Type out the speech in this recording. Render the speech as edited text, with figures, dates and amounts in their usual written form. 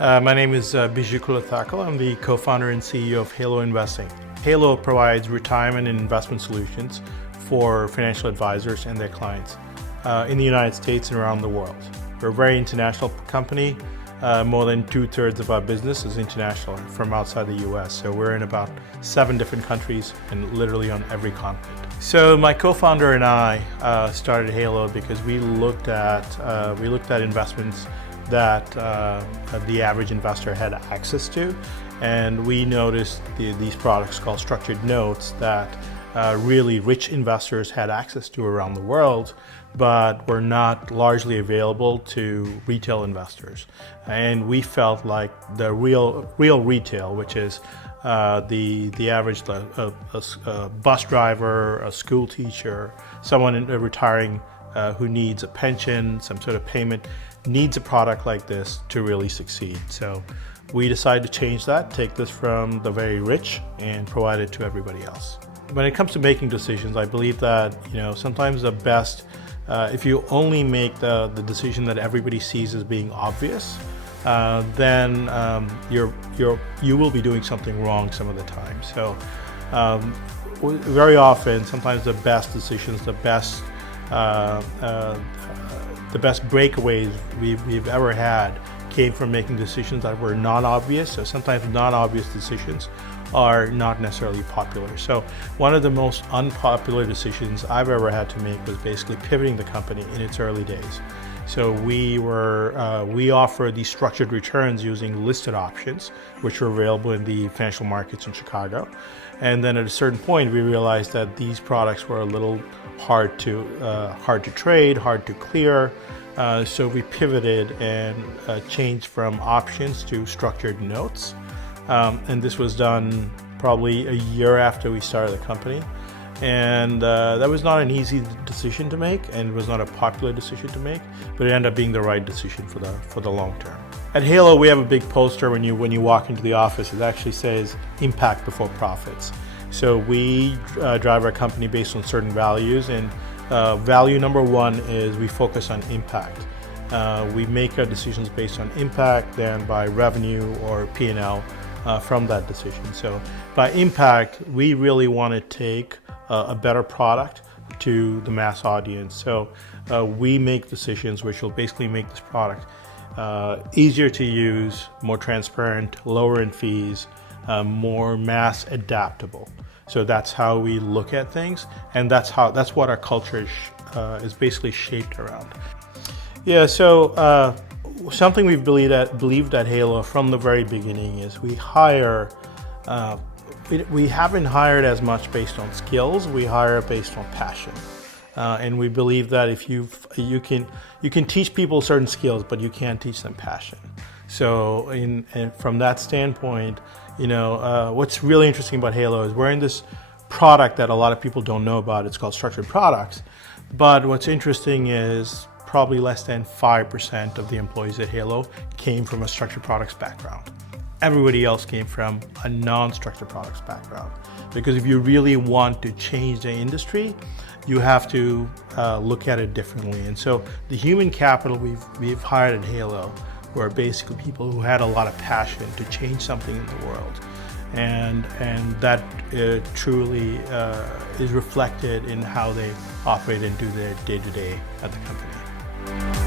My name is Biju Kulathakal. I'm the co-founder and CEO of Halo Investing. Halo provides retirement and investment solutions for financial advisors and their clients in the United States and around the world. We're a very international company. More than 2/3 of our business is international from outside the US. So we're in about 7 different countries and literally on every continent. So my co-founder and I started Halo because we looked at investments that the average investor had access to, and we noticed these products called structured notes that really rich investors had access to around the world, but were not largely available to retail investors. And we felt like the real retail, which is the average a bus driver, a school teacher, someone retiring who needs a pension, some sort of payment, needs a product like this to really succeed. So we decided to change that, take this from the very rich and provide it to everybody else. When it comes to making decisions, I believe that sometimes the best, if you only make the decision that everybody sees as being obvious, then you will be doing something wrong some of the time. So very often, sometimes the best decisions, the best breakaways we've ever had came from making decisions that were non-obvious. So sometimes non-obvious decisions are not necessarily popular. So one of the most unpopular decisions I've ever had to make was basically pivoting the company in its early days. So we offer these structured returns using listed options, which were available in the financial markets in Chicago. And then at a certain point, we realized that these products were a little hard to trade, hard to clear. So we pivoted and changed from options to structured notes. And this was done probably a year after we started the company. And that was not an easy decision to make, and it was not a popular decision to make, but it ended up being the right decision for the long term. At Halo, we have a big poster when you walk into the office. It actually says impact before profits. So we drive our company based on certain values, and value number 1 is we focus on impact. We make our decisions based on impact than by revenue or P&L from that decision. So by impact, we really want to take a better product to the mass audience. So we make decisions which will basically make this product easier to use, more transparent, lower in fees, more mass adaptable. So that's how we look at things, and that's what our culture is basically shaped around. Yeah, so something we've believed at Halo from the very beginning is we haven't hired as much based on skills, we hire based on passion. And we believe that if you can teach people certain skills, but you can't teach them passion. So from that standpoint, what's really interesting about Halo is we're in this product that a lot of people don't know about. It's called structured products. But what's interesting is probably less than 5% of the employees at Halo came from a structured products background. Everybody else came from a non-structured products background. Because if you really want to change the industry, you have to look at it differently. And so the human capital we've hired at Halo were basically people who had a lot of passion to change something in the world. And that truly is reflected in how they operate and do their day-to-day at the company.